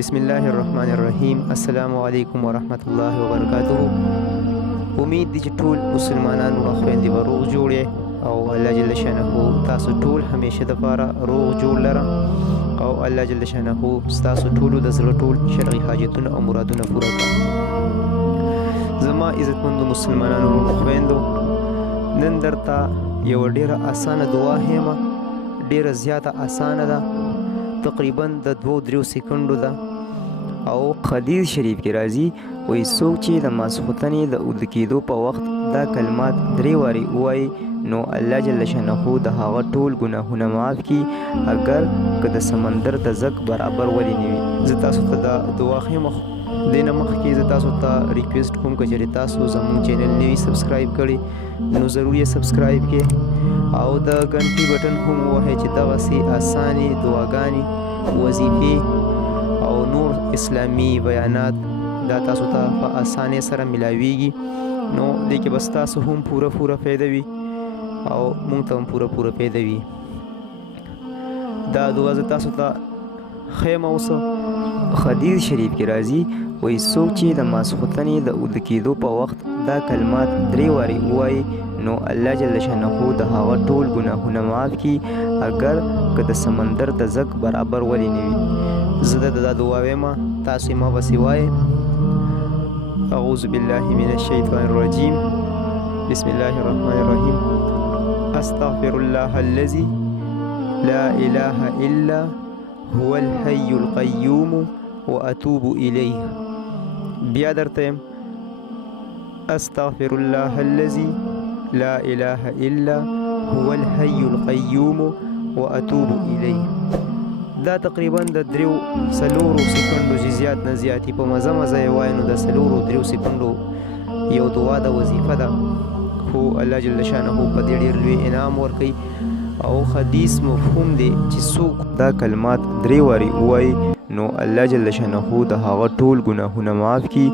بسم الله الرحمن الرحیم. السلام علیکم ورحمت الله وبرکاته. امید دی چې ټول مسلمانانو خویندې به روغ جوړې او الله جل شانه تاسو ټول همیشه دپاره روغ جوړ لره او الله جل شانه ستاسو ټولو د زړه ټول شرعي حاجتونه او مرادونه پوره کړه. زما عزتمندو مسلمانانو خویندو، نن درته یوه ډېره اسانه دعا هیمه، ډېره زیاته اسانه ده، تقریبا د 2-3 سکندو ده او حدیث شریف کې راځي وایي څوک چې د ماسخوتنې د اوده کېدو په وخت دا کلمات 3 وارې ووایي نو الله جل شانه د هغه ټول ګناهونه معاف کړي، اگر که د سمندر د زګ برابر ولې نه وي. زه تاسو ته دا دعا ښیم. دې نه مخکې زه تاسو ته ریکویسټ کوم که چېرې تاسو زموږ چینل نه وي سبسکرایب کړی نو ضرور یې سبسکرایب کړئ او د غنټې بټن هم ووهئ چې دغسې اسانې دعاګانې، وظیفې او نور اسلامي بیانات دا تاسو ته په اسانۍ سره ملاویږي. نو دې کې بس تاسو هم پوره فایده وي او موږ ته هم پوره فایده وي. دا دعا زه تاسو ته ښیم. اوس حدیث شریف کې راځي وایي څوک چې د ماسخوتنې د اوده کېدو په وخت دا کلمات 3 وارې ووایي نو الله جل شانه د هغه ټول ګناهونه معاف کړي، اگر که د سمندر د زګ برابر ولې نه وي. زه دا دعا وایم، تاسو یې ما پسې وایئ. اعوذ بالله من الشیطان الرجیم. بسم الله الرحمن الرحیم. استغفر الله الذي لا اله الا هو الحي القيوم واتوب الیه. بیا درته یم، استغفر الله الذي لا اله الا هو الحي القيوم واتوب الیه. دا تقریبا د 3-4 سکندو چې زیات نه زیاتي په مزه یې وایي نو د 4-3 سکندو یو دعا د وظیفه ده، خو الله جل شانه په دې ډېر لوی انعام ورکوي او حدیث مفهوم دی چې څوک دا کلمات 3 وارې ووایي نو الله جل شانه د هغه ټول ګناهونه معاف کړي.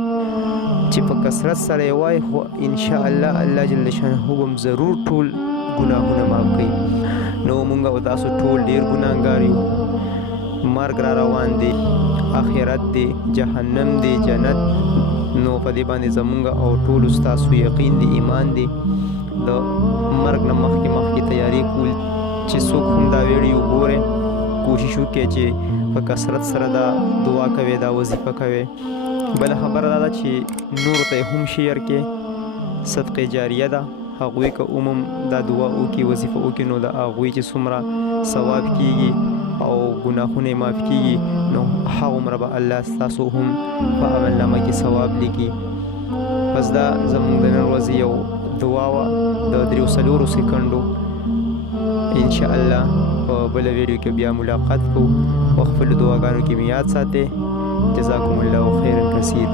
چې په کثرت سره یې وایي خو انشاءالله الله جل شانه هم ضرور ټول ګناهونه معاف کوي. نو مونږ او تاسو ټول ډېر ګناهګار یو، مرګ را روان دی، آخرت دی، جهنم دی، جنت. نو په دې باندې زمونږ او ټولو ستاسو یقین دی، ایمان دی. د مرګ نه مخکې تیاری کول چې څوک هم دا ویډیو ګورئ، کوشش وکړئ چې په کثرت سره دا دعا کوئ، دا وظیفه کوئ. بله خبره دا ده چې نورو ته هم شیر کړئ، صدقه جاریه ده. هغوی که عموم دا دعا وکړي، وظیفه وکړي نو د هغوی چې څومره ثواب کیږي او ګناهونه یې معاف کیږي نو هغومره به الله ستاسو هم په عملنامه کې ثواب لیکي. بس دا زموږ د نن ورځې یو دعا وه د 3-4 سکندو. انشاءالله په بله ویډیو کې بیا ملاقات کوو. په خپلو دعاګانو کې مې یاد ساتئ. جزاکم الله خیرا کثیر.